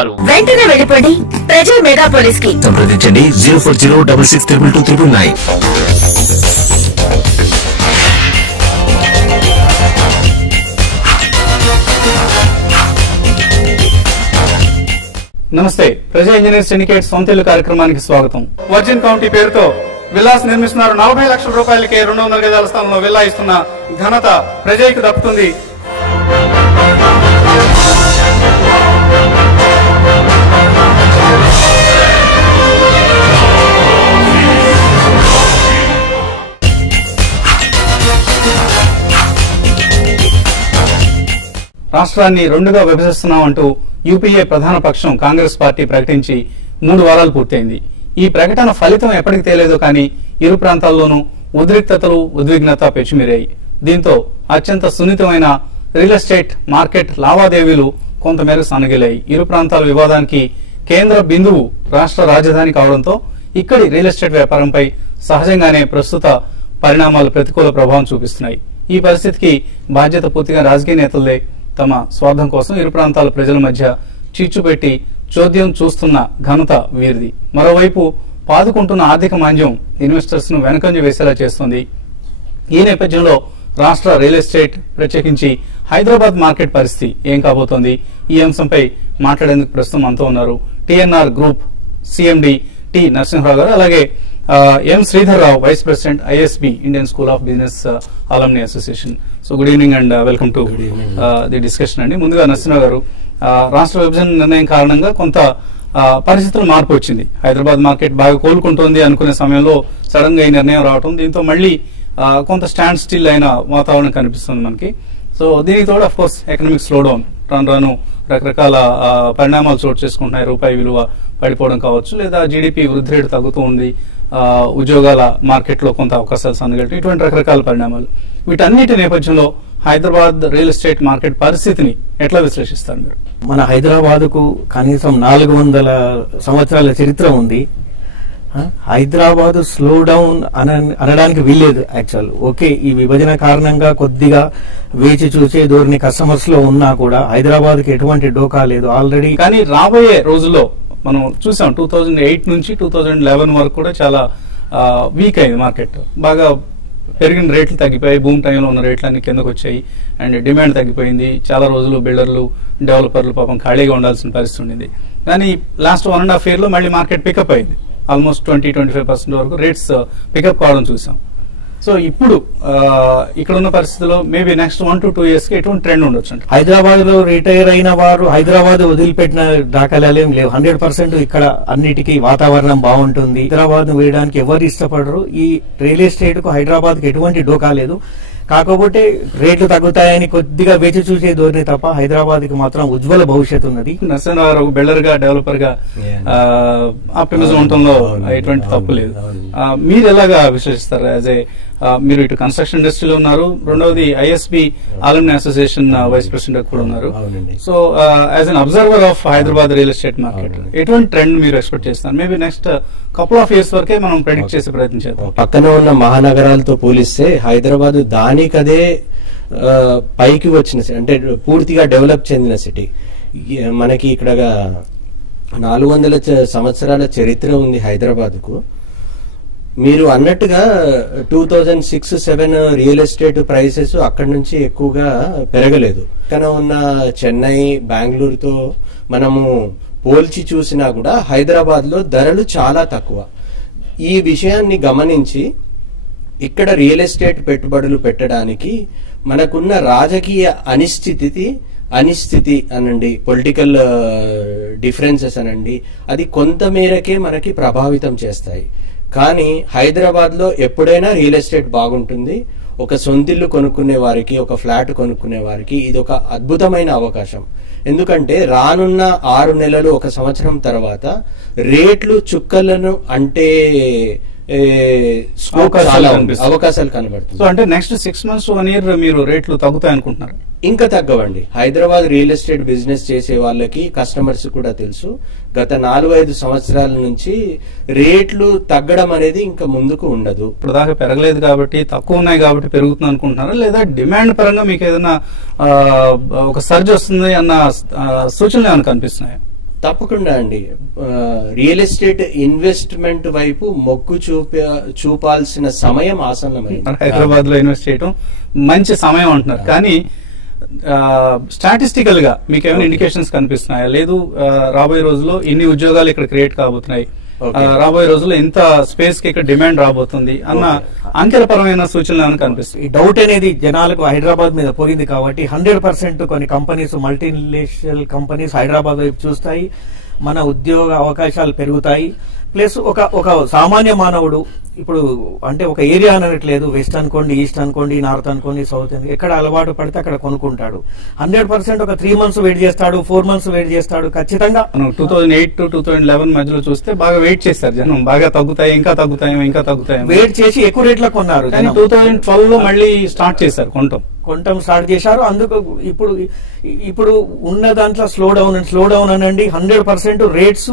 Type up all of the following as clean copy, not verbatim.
వారు. వెంటనే వెళ్ళిపోండి ప్రజా మెగాపోలిస్ కి. సంప్రదించండి 04066222299. నమస్తే. ప్రజా ఇంజనీర్ సిండికేట్ సొంతిల్లు కార్యక్రమానికి స్వాగతం. వర్జిన్ కౌంటీ పేరుతో విల్లాస్ నిర్మిస్తున్నారు. 40 లక్షల రూపాయలకే 200 గజాల స్థలంలో విల్లా ఇస్తున్న ఘనత ప్రజలకు దక్కుతుంది. రాష్ట్రాన్ని రెండుగా విభజిస్తున్నామంటూ యూపీఏ ప్రధాన పక్షం కాంగ్రెస్ పార్టీ ప్రకటించి 3 వారాలు పూర్తయింది. ఈ ప్రకటన ఫలితం ఎప్పటికి తేలేదో కానీ ఇరు ప్రాంతాల్లోనూ ఉద్రిక్తతలు ఉద్విగ్నత పెచ్చుమిరాయి. దీంతో అత్యంత సున్నితమైన రియల్ ఎస్టేట్ మార్కెట్ లావాదేవీలు కొంతమేరకు సన్నగిలాయి. ఇరు ప్రాంతాల వివాదానికి కేంద్ర బిందువు రాష్ట్ర రాజధాని కావడంతో ఇక్కడి రియల్ ఎస్టేట్ వ్యాపారంపై సహజంగానే ప్రస్తుత పరిణామాలు ప్రతికూల ప్రభావం చూపిస్తున్నాయి. ఈ పరిస్థితికి బాధ్యత పూర్తిగా రాజకీయ నేతలదే. తమ స్వార్థం కోసం ఇరు ప్రాంతాల ప్రజల మధ్య చిచ్చు పెట్టి చోద్యం చూస్తున్న ఘనత వీరిది. మరోవైపు పాదుకుంటున్న ఆర్థిక మాంద్యం ఇన్వెస్టర్స్ ను వెనకంజ వేసేలా చేస్తుంది. ఈ నేపథ్యంలో రాష్ట్ర రియల్ ఎస్టేట్ ప్రత్యేకించి హైదరాబాద్ మార్కెట్ పరిస్థితి ఏం కాబోతోంది? ఈ అంశంపై మాట్లాడేందుకు ప్రస్తుతం మనతో ఉన్నారు TNR group CMD T Narasimharao గారు, అలాగే M Sridhar Rao, vice president ISB Indian school of business alumni association. So good evening and welcome to the discussion అండి. ముందుగా నరసింహరావు గారు, రాష్ట్ర విభజన నిర్ణయం కారణంగా కొంత పరిస్థితులు మార్పు వచ్చింది. హైదరాబాద్ మార్కెట్ బాగా కోలుకుంటోంది అనుకునే సమయంలో సడన్ గా ఈ నిర్ణయం రావడం, దీంతో మళ్ళీ కొంత స్టాండ్ స్టిల్ అయిన వాతావరణం కనిపిస్తుంది మనకి. సో దీనికి తోడు of course economic slow down, రాను రకరకాల పరిణామాలు చోటు చేసుకుంటున్నాయి. రూపాయి విలువ పడిపోవడం కావచ్చు, లేదా జీడిపి వృద్ధి రేటు తగ్గుతూ ఉంది, ఉద్యోగాల మార్కెట్ లో కొంత అవకాశాలు సన్నగలటం, ఇటువంటి రకరకాల పరిణామాలు. వీటన్నిటి నేపథ్యంలో హైదరాబాద్ రియల్ ఎస్టేట్ మార్కెట్ పరిస్థితిని ఎట్లా విశ్లేషిస్తారు మీరు? మన హైదరాబాద్ కు కనీసం 400 సంవత్సరాల చరిత్ర ఉంది. హైదరాబాద్ స్లో డౌన్ అనడానికి వీల్లేదు. యాక్చువల్ ఓకే, ఈ విభజన కారణంగా కొద్దిగా వేచి చూసే ధోరణి కస్టమర్స్ లో ఉన్నా కూడా హైదరాబాద్ కి ఎటువంటి డోకా లేదు ఆల్రెడీ. కానీ రాబోయే రోజుల్లో మనం చూసాం 2008 నుంచి 2011 వరకు కూడా చాలా వీక్ అయింది మార్కెట్. బాగా పెరిగిన రేట్లు తగ్గిపోయాయి, భూమి టైంలో ఉన్న రేట్లన్నీ కిందకు వచ్చాయి, అండ్ డిమాండ్ తగ్గిపోయింది. చాలా రోజులు బిల్డర్లు డెవలపర్లు పాపం ఖాళీగా ఉండాల్సిన పరిస్థితి ఉండింది. కానీ లాస్ట్ 1.5 year లో మళ్ళీ మార్కెట్ పికప్ అయింది. ఆల్మోస్ట్ 20-25% వరకు రేట్స్ పికప్ కావడం చూసాం. సో ఇప్పుడు ఇక్కడ ఉన్న పరిస్థితిలో మేబీ నెక్స్ట్ 1 to 2 years కి ఎటువంటి ట్రెండ్ ఉండొచ్చు అంటే? హైదరాబాద్ లో రిటైర్ అయిన వారు హైదరాబాద్ వదిలిపెట్టిన దాఖలాలేం లేవు. 100% ఇక్కడ అన్నిటికీ వాతావరణం బాగుంటుంది. హైదరాబాద్ ను వేయడానికి ఎవరు ఇష్టపడరు. ఈ రియల్ ఎస్టేట్ కు హైదరాబాద్ కి ఎటువంటి డోకా లేదు. కాకపోతే రేట్లు తగ్గుతాయని కొద్దిగా వేచి చూసే ధోరణి తప్ప హైదరాబాద్ కి మాత్రం ఉజ్వల భవిష్యత్తు ఉన్నది. నరసింహరావు బిల్డర్ గా డెవలపర్ గా ఆప్టిమిజం ఉండటంలో ఎటువంటి తప్పు లేదు. మీరు ఎలాగా విశ్లేషిస్తారు? యాజ్ ఏ మీరు ఇటు కన్స్ట్రక్షన్ ఇండస్ట్రీలో ఉన్నారు, రెండవది ISB alumni association vice president కూడా ఉన్నారు. So as an observer of Hyderabad real estate market ఎటువంటి ట్రెండ్ మీరు ఎక్స్పెక్ట్ చేస్తారు? Maybe next couple of years వరకే మనం ప్రెడిక్ట్ చేసే ప్రయత్నం చేద్దాం. పక్కన ఉన్న మహానగరాలతో పోలిస్తే హైదరాబాద్ దానికదే పైకి వచ్చిన, అంటే పూర్తిగా డెవలప్ చెందిన సిటీ. మనకి ఇక్కడ 400 సంవత్సరాల చరిత్ర ఉంది హైదరాబాద్ కు. మీరు అన్నట్టుగా 2006-07 రియల్ ఎస్టేట్ ప్రైసెస్ అక్కడి నుంచి ఎక్కువగా పెరగలేదు. పక్కన ఉన్న చెన్నై, బెంగళూరుతో మనము పోల్చి చూసినా కూడా హైదరాబాద్ లో ధరలు చాలా తక్కువ. ఈ విషయాన్ని గమనించి ఇక్కడ రియల్ ఎస్టేట్ పెట్టుబడులు పెట్టడానికి మనకున్న రాజకీయ అనిశ్చితి అనండి, పొలిటికల్ డిఫరెన్సెస్ అనండి, అది కొంత మేరకే మనకి ప్రభావితం చేస్తాయి. కానీ హైదరాబాద్ లో ఎప్పుడైనా రియల్ ఎస్టేట్ బాగుంటుంది. ఒక సొంతిల్లు కొనుక్కునే వారికి, ఒక ఫ్లాట్ కొనుక్కునే వారికి ఇది ఒక అద్భుతమైన అవకాశం. ఎందుకంటే రానున్న 6 నెలలు, 1 సంవత్సరం తర్వాత రేట్లు చుక్కలను అంటే అవకాశాలు కనబడుతుంది. సో అంటే నెక్స్ట్ 6 months to 1 year మీరు రేట్లు తగ్గుతాయి అనుకుంటున్నారు? ఇంకా తగ్గవండి. హైదరాబాద్ రియల్ ఎస్టేట్ బిజినెస్ చేసే వాళ్ళకి, కస్టమర్స్ కూడా తెలుసు, గత 4-5 సంవత్సరాల నుంచి రేట్లు తగ్గడం అనేది ఇంకా ముందుకు ఉండదు. ఇప్పుడు దాకా పెరగలేదు కాబట్టి, తక్కువ ఉన్నాయి కాబట్టి పెరుగుతుంది అనుకుంటున్నారా, లేదా డిమాండ్ పరంగా మీకు ఏదైనా ఒక సర్జ్ వస్తుంది అన్న సూచనలు ఏమైనా కనిపిస్తున్నాయా? తప్పకుండా అండి. రియల్ ఎస్టేట్ ఇన్వెస్ట్మెంట్ వైపు మొగ్గు చూపాల్సిన సమయం ఆసన్నమైంది. హైదరాబాద్ లో ఇన్వెస్ట్ చేయడం మంచి సమయం అంటున్నారు. కానీ స్టాటిస్టికల్ గా మీకు ఏమైనా ఇండికేషన్స్ కనిపిస్తున్నాయా? లేదు రాబోయే రోజుల్లో ఇన్ని ఉద్యోగాలు ఇక్కడ క్రియేట్ కాబోతున్నాయి, రాబోయే రోజుల్లో ఇంత స్పేస్ కి ఇక్కడ డిమాండ్ రాబోతుంది అన్న అంకెలపరమైన సూచనలు ఏమైనా కనిపిస్తాయి? ఈ డౌట్ అనేది జనాలకు హైదరాబాద్ మీద పోయింది కాబట్టి 100% కొన్ని కంపెనీస్, మల్టీనేషనల్ కంపెనీస్ హైదరాబాద్ వైపు చూస్తాయి. మన ఉద్యోగ అవకాశాలు పెరుగుతాయి. ప్లస్ ఒక సామాన్య మానవుడు ఇప్పుడు అంటే ఒక ఏరియా అనట్లేదు, వెస్ట్ అనుకోండి, ఈస్ట్ అనుకోండి, నార్త్ అనుకోండి, సౌత్ అనుకోండి, ఎక్కడ అలవాటు పడితే అక్కడ కొనుక్కుంటాడు. 100% ఒక 3 months వెయిట్ చేస్తాడు, 4 months వెయిట్ చేస్తాడు ఖచ్చితంగా. 2008 to 2011 మధ్యలో చూస్తే బాగా వెయిట్ చేశారు జనం, బాగా తగ్గుతాయి, ఇంకా తగ్గుతాయి వెయిట్ చేసి ఎక్కువ రేట్లో కొన్నారు. 2012 లో మళ్ళీ స్టార్ట్ చేశారు కొనటం స్టార్ట్ చేశారు. అందుకు ఇప్పుడు ఉన్న దాంట్లో స్లో డౌన్ అనండి. 100% రేట్స్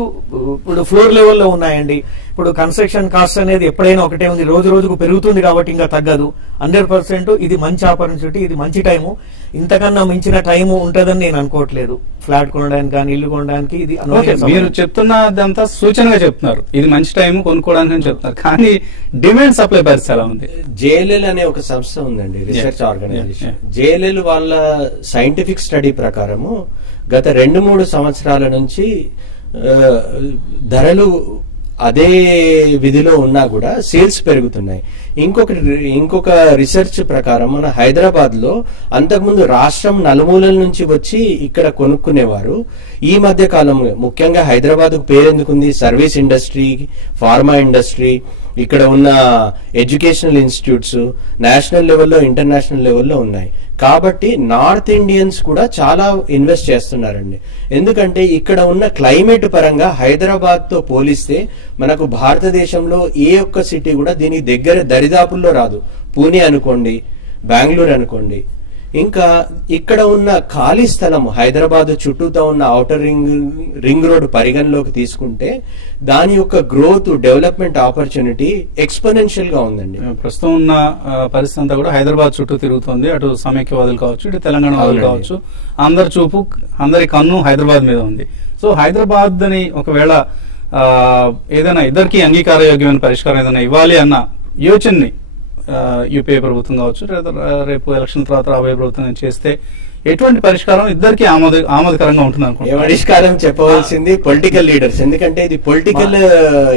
ఇప్పుడు ఫ్లోర్ లెవెల్లో ఉన్నాయండి. ఇప్పుడు కన్స్ట్రక్షన్ కాస్ట్ అనేది ఎప్పుడైనా ఒకటే ఉంది, రోజు రోజుకు పెరుగుతుంది కాబట్టి ఇంకా తగ్గదు. 100% ఇది మంచి ఆపర్చునిటీ, ఇది మంచి టైము. ఇంతకన్నా మించిన టైము ఉంటుందని నేను అనుకోవట్లేదు. ఫ్లాట్ కొనడానికి కానీ ఇల్లు కొనడానికి ఇది మీరు చెప్తున్నదంతా సూచనగా చెప్తున్నారు, ఇది మంచి టైం కొనుక్కోవడానికి చెప్తున్నారు. కానీ డిమాండ్ సప్లై పరిస్థితి ఎలా ఉంది? జేఎల్ఎల్ అనే ఒక సంస్థ ఉందండి, రీసెర్చ్ ఆర్గనైజేషన్. జేఎల్ఎల్ వాళ్ళ సైంటిఫిక్ స్టడీ ప్రకారము గత 2-3 సంవత్సరాల నుంచి ధరలు అదే విధిలో ఉన్నా కూడా సేల్స్ పెరుగుతున్నాయి. ఇంకొక రీసెర్చ్ ప్రకారం మన హైదరాబాద్ లో అంతకుముందు రాష్ట్రం నలుమూలల నుంచి వచ్చి ఇక్కడ కొనుక్కునేవారు. ఈ మధ్య కాలంలో ముఖ్యంగా హైదరాబాద్ కు పేరెందుకుంది? సర్వీస్ ఇండస్ట్రీ, ఫార్మా ఇండస్ట్రీ, ఇక్కడ ఉన్న ఎడ్యుకేషనల్ ఇన్స్టిట్యూట్స్ నేషనల్ లెవెల్లో, ఇంటర్నేషనల్ లెవెల్లో ఉన్నాయి. కాబట్టి నార్త్ ఇండియన్స్ కూడా చాలా ఇన్వెస్ట్ చేస్తున్నారండి. ఎందుకంటే ఇక్కడ ఉన్న క్లైమేట్ పరంగా హైదరాబాద్ తో పోలిస్తే మనకు భారతదేశంలో ఏ ఒక్క సిటీ కూడా దీనికి దగ్గర దరిదాపుల్లో రాదు. పూణే అనుకోండి, బెంగళూరు అనుకోండి. ఇంకా ఇక్కడ ఉన్న ఖాళీ స్థలం హైదరాబాద్ చుట్టూతో ఉన్న ఔటర్ రింగ్ రోడ్ పరిగణలోకి తీసుకుంటే దాని యొక్క గ్రోత్, డెవలప్మెంట్ ఆపర్చునిటీ ఎక్స్పోనెన్షియల్ గా ఉందండి. ప్రస్తుతం ఉన్న పరిస్థితి అంతా కూడా హైదరాబాద్ చుట్టూ తిరుగుతుంది. అటు సమైక్యవాదులు కావచ్చు, ఇటు తెలంగాణ వాదులు కావచ్చు, అందరి చూపు, అందరి కన్ను హైదరాబాద్ మీద ఉంది. సో హైదరాబాద్ అని ఒకవేళ ఏదైనా ఇద్దరికి అంగీకారయోగ్యమైన పరిష్కారం ఏదైనా ఇవ్వాలి అన్న యోచనని యూపీఏ ప్రభుత్వం కావచ్చు, రేపు ఎలక్షన్ తర్వాత రాబోయే ప్రభుత్వం చేస్తే ఎటువంటి పరిష్కారం ఇద్దరికి ఆమోదకరంగా ఉంటుంది అనుకుంటున్నాను? పరిష్కారం చెప్పవలసింది పొలిటికల్ లీడర్స్, ఎందుకంటే ఇది పొలిటికల్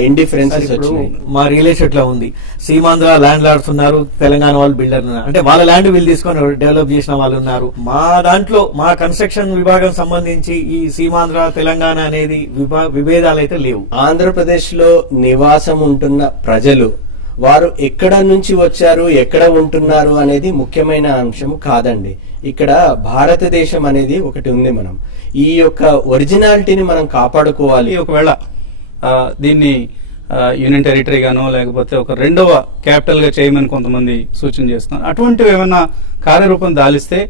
ఇండిఫరెన్సెస్ వచ్చినాయి. మా రియల్ ఎస్టేట్ లో ఉంది, సీమాంధ్ర ల్యాండ్ లార్డ్స్ ఉన్నారు, తెలంగాణ వాళ్ళు బిల్డర్ ఉన్నారు. అంటే వాళ్ళ ల్యాండ్ వీళ్ళు తీసుకొని డెవలప్ చేసిన వాళ్ళు ఉన్నారు. మా దాంట్లో మా కన్స్ట్రక్షన్ విభాగం సంబంధించి ఈ సీమాంధ్ర తెలంగాణ అనేది విభేదాలు అయితే లేవు. ఆంధ్రప్రదేశ్ లో నివాసం ఉంటున్న ప్రజలు వారు ఎక్కడ నుంచి వచ్చారు, ఎక్కడ ఉంటున్నారు అనేది ముఖ్యమైన అంశం కాదండి. ఇక్కడ భారతదేశం అనేది ఒకటి ఉంది. మనం ఈ యొక్క ఒరిజినాలిటీని మనం కాపాడుకోవాలి. ఒకవేళ దీన్ని యూనియన్ టెరిటరీ గానో లేకపోతే ఒక రెండవ క్యాపిటల్ గా చేయమని కొంతమంది సూచన చేస్తున్నారు. అటువంటివి ఏమైనా కార్యరూపం దాలిస్తే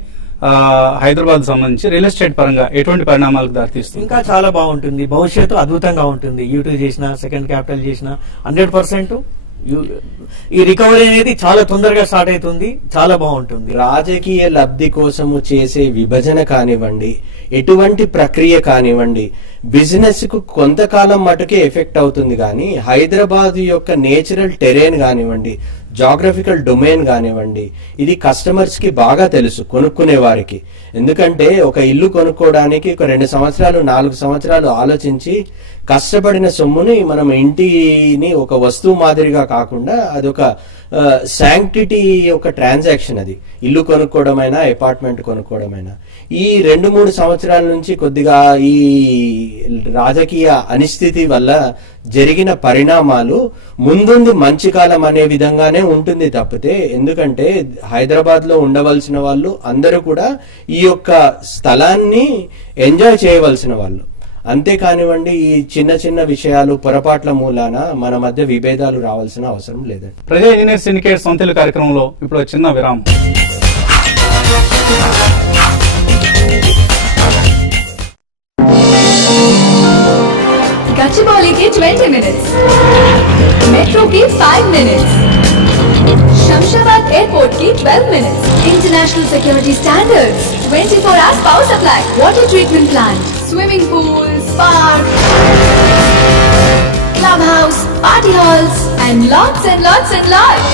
హైదరాబాద్ సంబంధించి రియల్ ఎస్టేట్ పరంగా ఎటువంటి పరిణామాలకు దారితీస్తుంది? ఇంకా చాలా బాగుంటుంది, భవిష్యత్తు అద్భుతంగా ఉంటుంది. యూటీ చేసిన, సెకండ్ క్యాపిటల్ చేసిన 100% ఈ రికవరీ అనేది చాలా తొందరగా స్టార్ట్ అవుతుంది, చాలా బాగుంటుంది. రాజకీయ లబ్ధి కోసము చేసే విభజన కానివ్వండి, ఎటువంటి ప్రక్రియ కానివ్వండి, బిజినెస్ కు కొంతకాలం మటుకే ఎఫెక్ట్ అవుతుంది. కానీ హైదరాబాద్ యొక్క నేచురల్ టెరెన్ కానివ్వండి, జాగ్రఫికల్ డొమైన్ కానివ్వండి, ఇది కస్టమర్స్ కి బాగా తెలుసు, కొనుక్కునే వారికి. ఎందుకంటే ఒక ఇల్లు కొనుక్కోవడానికి ఒక 2 సంవత్సరాలు 4 సంవత్సరాలు ఆలోచించి కష్టపడిన సొమ్ముని మనం ఇంటిని ఒక వస్తువు మాదిరిగా కాకుండా అదొక శాంక్టిటీ ఒక ట్రాన్సాక్షన్. అది ఇల్లు కొనుక్కోవడమైనా, అపార్ట్మెంట్ కొనుక్కోవడమైనా. ఈ 2-3 సంవత్సరాల నుంచి కొద్దిగా ఈ రాజకీయ అనిశ్చితి వల్ల జరిగిన పరిణామాలు ముందుంది మంచి కాలం అనే విధంగానే ఉంటుంది తప్పితే, ఎందుకంటే హైదరాబాద్ లో ఉండవలసిన వాళ్ళు అందరూ కూడా ఈ యొక్క స్థలాన్ని ఎంజాయ్ చేయవలసిన వాళ్ళు. అంతేకానివ్వండి ఈ చిన్న చిన్న విషయాలు, పొరపాట్ల మూలాన మన మధ్య విభేదాలు రావాల్సిన అవసరం లేదండి. ప్రజా ఇంజనీర్ సిండికేట్ సొంతలు కార్యక్రమంలో ఇప్పుడు చిన్న విరామం. गच्चीबौली के 20 minutes, मेट्रो की 5 minutes, शमशाबाद एयरपोर्ट की 12 minutes, international security standards, 24 hours power supply, water treatment plant, swimming pools, park, clubhouse, party halls, and lots and lots and lots.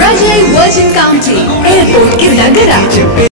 Rajay Virgin County Airport ki dagara.